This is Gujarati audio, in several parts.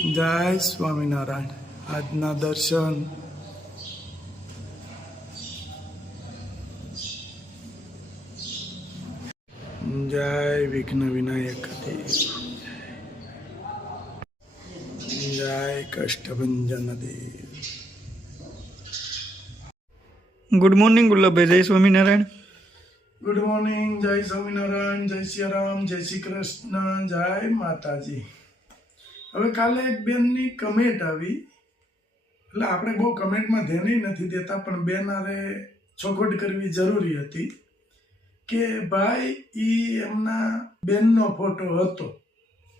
જય સ્વામિનારાયણ. આજના દર્શન જય વિઘ્ન વિનાયક દેવ, જય કષ્ટભંજન દેવ. Good morning Gullabhbhai. જય સ્વામિનારાયણ. Good morning. જય સ્વામિનારાયણ. જય શ્રી રામ. જય શ્રી કૃષ્ણ. જય માતાજી. હવે કાલે એક બેનની કમેન્ટ આવી, એટલે આપણે બહુ કમેન્ટમાં ધ્યાન નથી દેતા, પણ બેન હારે ચોખવટ કરવી જરૂરી હતી કે ભાઈ એમના બેનનો ફોટો હતો,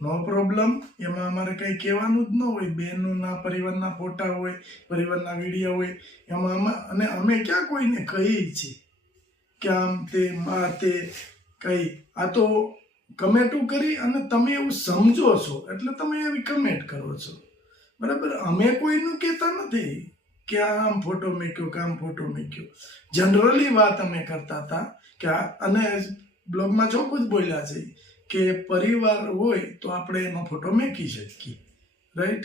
નો પ્રોબ્લેમ, એમાં અમારે કંઈ કહેવાનું જ ન હોય. બેનના પરિવારના ફોટા હોય, પરિવારના વિડીયો હોય, એમાં અને અમે ક્યાં કોઈને કહીએ છીએ કે આમ તે માં તે કંઈ. આ તો કમેન્ટો કરી અને તમે એવું સમજો છો એટલે તમે એવી કમેન્ટ કરો છો, બરાબર. અમે કોઈનું કહેતા નથી કે આમ ફોટો મૂક્યો કે આમ ફોટો મૂક્યો. જનરલી વાત અમે કરતા હતા કે અને બ્લોગમાં ચોખ્ખું જ બોલ્યા છે કે પરિવાર હોય તો આપણે એનો ફોટો મૂકી શકીએ, રાઈટ.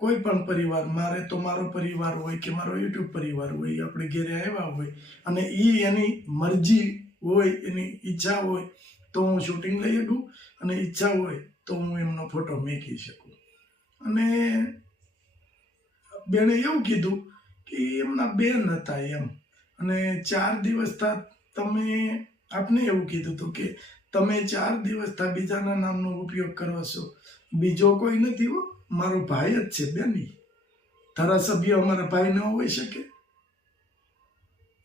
કોઈ પણ પરિવાર, મારે તો મારો પરિવાર હોય કે મારો યુટ્યુબ પરિવાર હોય, આપણે ઘેરે આવ્યા હોય અને એની મરજી હોય, એની ઈચ્છા હોય તો હું શૂટિંગ લઈ શકું, અને ઈચ્છા હોય તો હું એમનો ફોટો મૂકી શકું. અને બેને એવું કીધું કે એમના બેન હતા એમ, અને 4 દિવસથી તમે આપને એવું કીધું હતું કે તમે 4 દિવસથી બીજાના નામનો ઉપયોગ કરો છો. બીજો કોઈ નથી હો, મારો ભાઈ જ છે બેની. ધારાસભ્ય અમારા ભાઈ ન હોઈ શકે?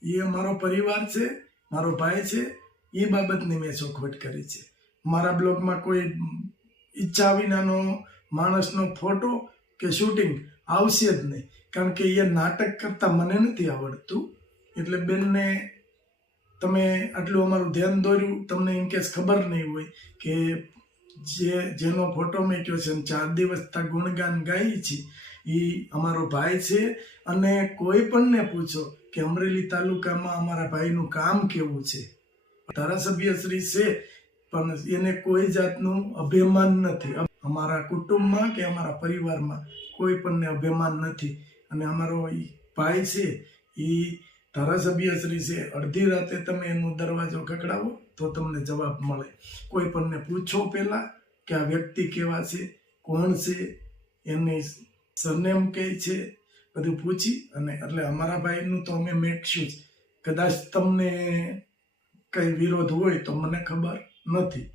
એ અમારો પરિવાર છે, મારો ભાઈ છે. એ બાબતની મેં ચોખવટ કરી છે. મારા બ્લોગમાં કોઈ ઈચ્છા વિનાનો માણસનો ફોટો કે શૂટિંગ આવશે જ નહીં, કારણ કે એ નાટક કરતા મને નથી આવડતું. એટલે બેનને તમે આટલું અમારું ધ્યાન દોર્યું, તમને ઇન કેસ ખબર નહીં હોય કે જેનો ફોટો મૂક્યો છે 4 દિવસથી ગુણગાન ગાઈ છે એ અમારો ભાઈ છે. અને કોઈ પણને પૂછો કે અમરેલી તાલુકામાં અમારા ભાઈનું કામ કેવું છે, ધારાસભ્ય શ્રી છે, પણ એને કોઈ જાતનું અભિમાન નથી. અમારા કુટુંબમાં કે અમારા પરિવારમાં કોઈ પણને અભિમાન નથી. અને અમારો ભાઈ છે એ ધારાસભ્ય શ્રી છે. અડધી રાતે તમે એનો દરવાજો ખખડાવો તો તમને જવાબ મળે. કોઈ પણને પૂછો પહેલા કે આ વ્યક્તિ કેવા છે, કોણ છે, એની સરનેમ કઈ છે, બધું પૂછી અને એટલે અમારા ભાઈનું તો અમે મેકશું જ. કદાચ તમને કઈ વિરોધ હોય તો મને ખબર નથી,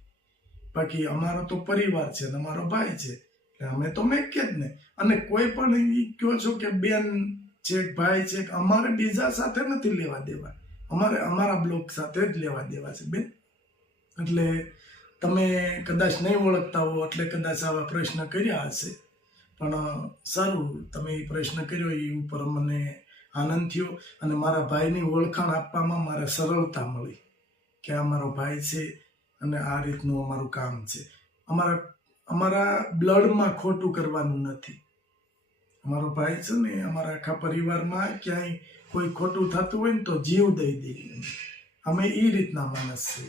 બાકી અમારો તો પરિવાર છે ને અમારો ભાઈ છે એટલે અમે તો મેકીએ જ ને. અને કોઈ પણ એ કહો છો કે બેન છે, ભાઈ છે, અમારે બીજા સાથે નથી લેવા દેવા, અમારે અમારા બ્લોગ સાથે જ લેવા દેવા છે બેન. એટલે તમે કદાચ નહીં ઓળખતા હો એટલે કદાચ આવા પ્રશ્ન કર્યા હશે, પણ સારું તમે એ પ્રશ્ન કર્યો એ ઉપર મને આનંદ થયો. અને મારા ભાઈની ઓળખાણ આપવામાં મારે સરળતા મળી કે આ મારો ભાઈ છે અને આ રીતનું અમારું કામ છે. અમારા બ્લડમાં ખોટું કરવાનું નથી. અમારો ભાઈ છે ને, અમારા આખા પરિવારમાં ક્યાંય કોઈ ખોટું થતું હોય ને તો જીવ દઈ દઈએ. અમે એ રીતના માણસ છે.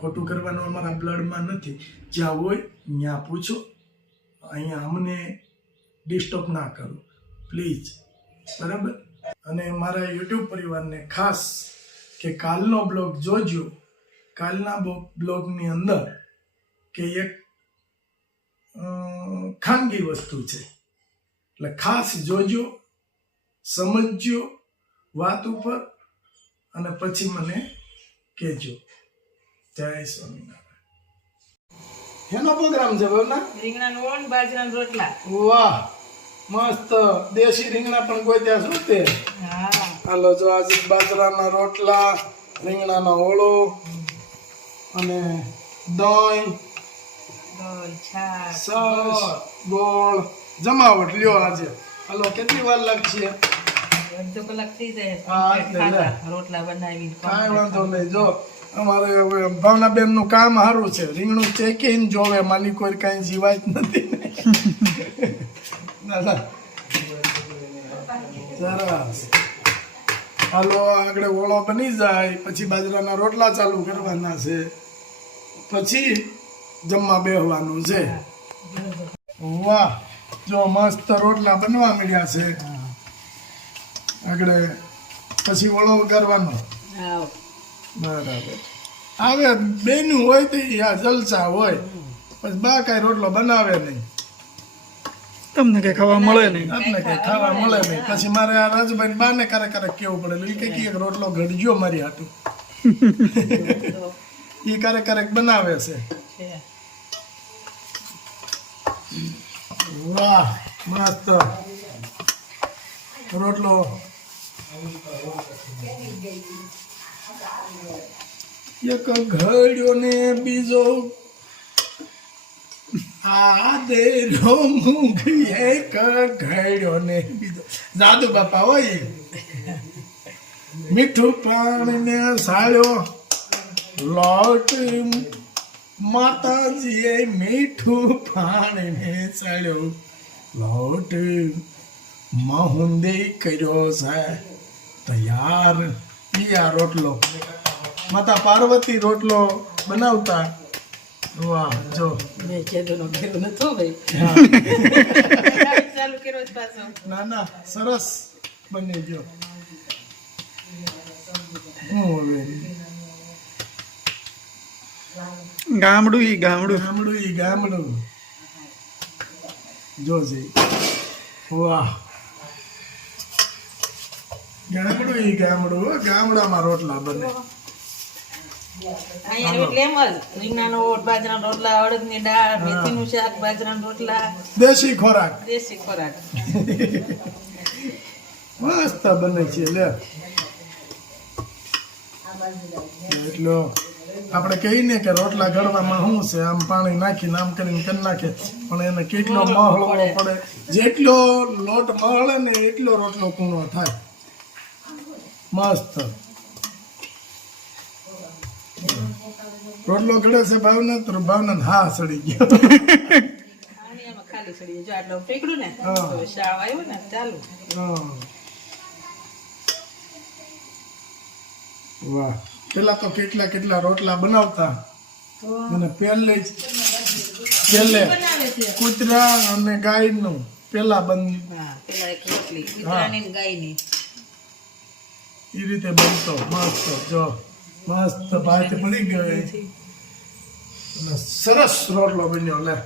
ખોટું કરવાનું અમારા બ્લડમાં નથી. જ્યાં હોય ત્યાં પૂછો, અહીંયા અમને ડિસ્ટર્બ ના કરો પ્લીઝ, બરાબર. અને મારા યુટ્યુબ પરિવારને ખાસ કે કાલનો બ્લોગ જોજો. કાલના બ્લોગની અંદર કે એક ખાનગી વસ્તુ છે, એટલે ખાસ જોજો, સમજજો વાત ઉપર, અને પછી મને કહેજો. જય સ્વામિનારાયણ. એનો પ્રોગ્રામ છે બરાબર? રીંગણાનું ઓળ, બાજરાના રોટલા. વાહ, મસ્ત દેશી રીંગણા પણ કોઈ ત્યાં શું તે. હા, હાલો જો આજે બાજરાના રોટલા, રીંગણાનો ઓળો અને દહીં, છાશ, છાશ, ગોળ, જમાવટ લ્યો આજે. હાલો કેટલી વાર લાગશે? અડધો કલાક થઈ જાય. હા, એટલે રોટલા બનાવી કાંઈ વાંધો નહીં. જો અમારે હવે ભાવનાબેન નું કામ સારું છે. રીંગણું ચેકીને જોવે, માલિક કોઈ કાંઈ જીવાય જ નથી ને. સરસ. હાલો આગળ ઓળો બની જાય પછી બાજરાના રોટલા ચાલુ કરવાના છે, પછી જમવા બેસવાનું છે. વાહ, જો મસ્ત રોટલા બનવા મળ્યા છે આગળ પછી ઓળો વગાડવાનો હા બરાબર આવે બેનું હોય તો આ જલસા હોય પછી બા કાંઈ રોટલો બનાવે નહીં તમને કઈ ખાવા મળે નહીં. આપણે કઈ ખાવા મળે નહીં પછી મારે આ રાજભાઈ બાને ક્યારેક કેવું પડે એ કઈક એક રોટલો ઘડજો મારી હાટું એ ક્યારેક બનાવે છે છે. વાહ મસ્ત રોટલો એક ઘડ્યો ને બીજો આ દેરો મૂંગ એક ઘડ્યો ને બીજો જાદુ બાપા હોય મીઠું પાણી ને સાળ્યો લોટ માતાજીએ મીઠું પાણી ને સાળ્યો લોટ મહુંદે કર્યો છે તૈયાર આ રોટલો માતા પાર્વતી રોટલો બનાવતા વાહ જો મેં જેદુનો ઘેરો નતો ભાઈ ચાલુ કર્યો છે પાછો. ના ના સરસ બની ગયો હું હવે ગામડું ઈ ગામડું. ગામડું જોજે વાહ ગામડું ગામડામાં રોટલા બને અહીંયા એટલે એમ જ રીંગણાનો ઓટ, બાજરાના રોટલા, અડદની દાળ, મેથીનું શાક, બાજરાના રોટલા, દેશી ખોરાક દેશી ખોરાક. મસ્ત બને છે લે એટલો આપણે કહીને કે રોટલા ઘડવામાં શું છે આમ પાણી નાખીને આમ કરીને કરી નાખે પણ એને કેટલો મહળવો પડે જેટલો લોટ મહળે ને એટલો રોટલો કૂણો થાય મસ્ત રોટલો ઘડે છે ભાવના હા સડી ગયો આની આમાં ખાલી સડી જો આટલું પીકડું ને હા. તો શાવ આવ્યો ને ચાલુ. હા. વાહ પેલા તો કેટલા રોટલા બનાવતા અને પહેલે બનાવે છે. કૂતરા અને ગાયનું પેલા હા પેલા એક રોટલી કૂતરાની ને ગાયની. એ રીતે બનતો મસ્ત જો મસ્ત ભાત પડી ગયો અને સરસ રોટલો બન્યો લે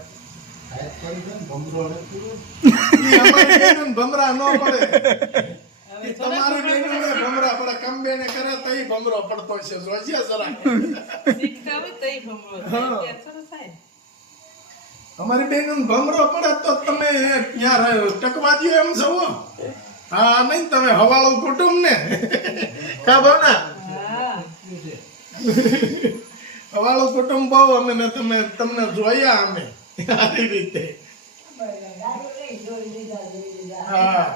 ઈ અમારી બેનોને ભમરા ન પડે ઈ તમારી બેનોને ભમરા પડે કંબેને કરે તો ઈ ભમરો પડતો છે જોજે જરા શીખતા હોય તો ઈ ભમરો થાય. ત્યારે સરસ થાય. અમારી બેનોને ભમરો પડે તો તમે ત્યાં ટકવા દો એમ છો હા નહીં તમે હવાળું કુટુંબ ને કા ભાવના હા હવાળું કુટુંબ બહુ અમે ને તમને જોયા અમે આવી રીતે હા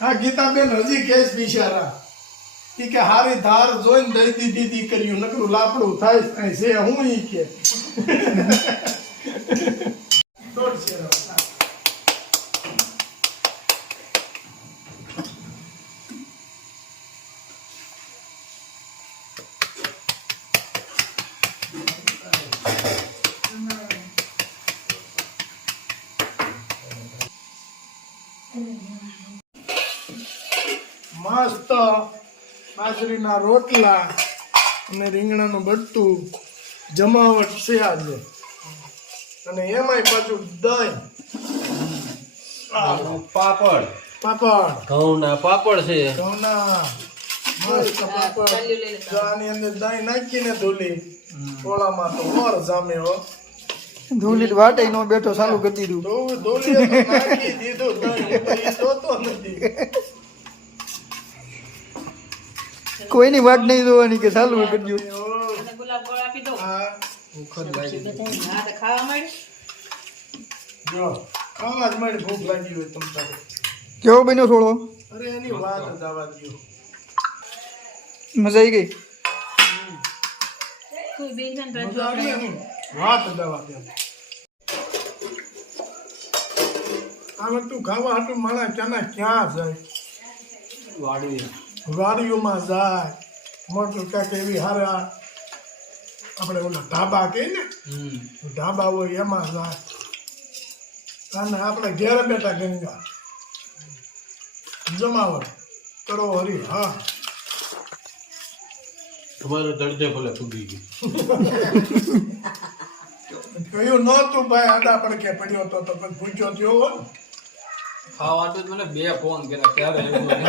હા ગીતાબેન હજી કેસ બિચારા ઈ કે હારી ધાર જોઈને દઈ દીધી દીકરીયું નકરું લાપડું થાય કાંઈ છે હું ઈ કે દોઢ છે મસ્ત બાજરીના રોટલા અને રીંગણાનું ભરતું જમાવટ છે આજે અને એમાંય પાછું દહીં પાપડ ઘઉંના પાપડ છે. ઘઉંના મસ્ત પાપડ ચાલ્યું લઈ લે. જો આની અંદર દહીં નાખીને ધોલી ટોળામાં તો ઓર જામે હો ધૂલી વાટે નો બેઠો ચાલુ કરી દીધું. ધોલીએ તો નાખી દીધું દહીં એ જોતો નથી કોઈની વાટ નહીં જોવાની કે ચાલુ કરી દઉં. અને ગુલાબ ગોળ આપી દો. હા હા તો ખાવા માંડ. જો ખાવા જ મારી ભૂખ લાગી હોય તમ તારે કેવો બન્યો થોડો? અરે એની વાત જ આવવા દ્યો મજા આવી ગઈ. કોઈ બે જણ રજો મજા આવી એની વાત જ આવવા દે આમ તું ખાવા હાટું માણા ક્યાં જાય વાડીઓમાં જાય મોટું કાંઈક એવી હારા આપણે ઓલા ઢાબા કહે ને ઢાબા હોય એમાં જાય અને આપણે ઘેર બેઠા ગંગા જમાવટ કરો હરી. હા, તમારે દરજે ભલે ફૂગી ગઈ. કયું નહોતું ભાઈ, આડા પડકે પડ્યો તો પછી ભૂખ્યો થયો હોય ને. ખાવા તો જ મને 2 ફોન કર્યા ક્યારે આવ્યું એમ.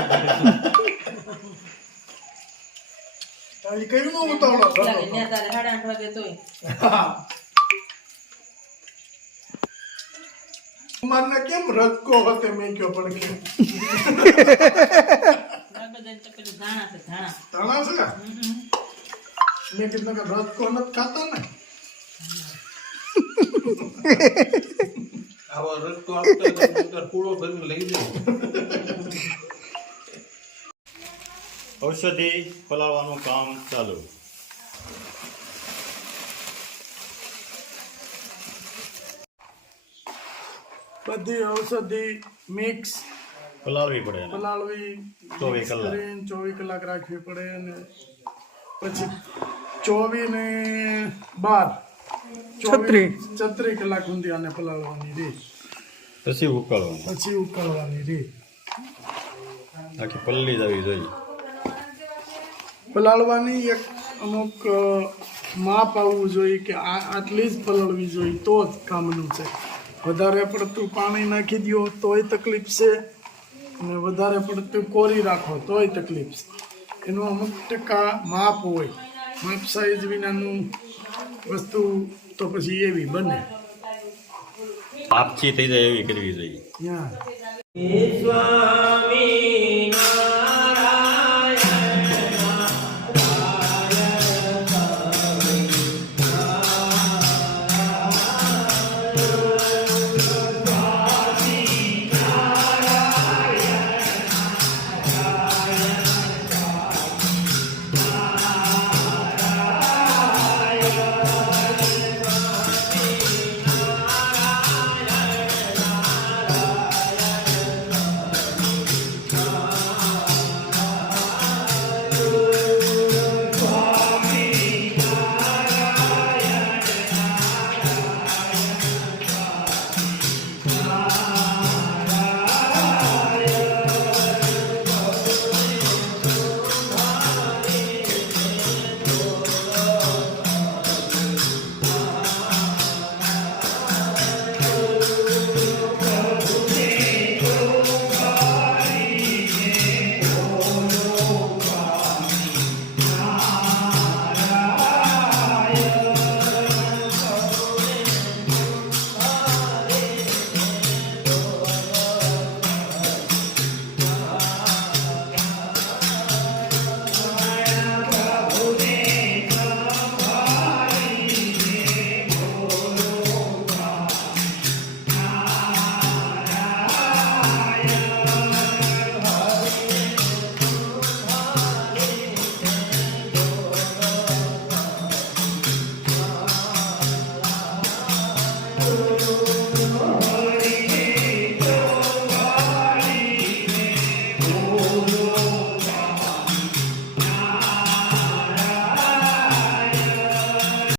એ કયું નો ઉતાવળો થતો લાગે હતો? ને તારે 8:30 વાગે તોય હા. કુમારને કેમ રજકો હતો મેં કયો પડકે બધાને તો પેલું ધાણા છે ધાણા. તણા છે. મેં કીધું કે રજકો નથી ખાતા ને. આવો રસ્તો આપતો હોય તો અંદર કૂળો ભરીને લઈ જાઓ. ઔષધિ ફલાવવાનું કામ ચાલુ. બધી ઔષધિ મિક્સ ફલાવવી પડે એને. પલાળવી 24 કલાક. 24 કલાક રાખવી પડે અને પછી 24 ને 12 36 કલાક સુધી આને પલાળવાની રીત, પછી ઉકળવાનું. પછી ઉકળવાની રીત. આખી પલ્લી જ આવી જોઈએ. પલાળવાની એક અમુક માપ આવવું જોઈએ કે આટલી જ પલાળવી જોઈએ તો જ કામનું છે. વધારે પડતું પાણી નાખી દો તોય તકલીફ છે અને વધારે પડતું કોરી રાખો તોય તકલીફ છે. એનું અમુક ટકા માપ હોય. માપ સાઈઝ વિનાનું વસ્તુ તો પછી એવી બને. આપછી થઈ જાય એવી કરવી જોઈએ. ત્યાં સ્વામી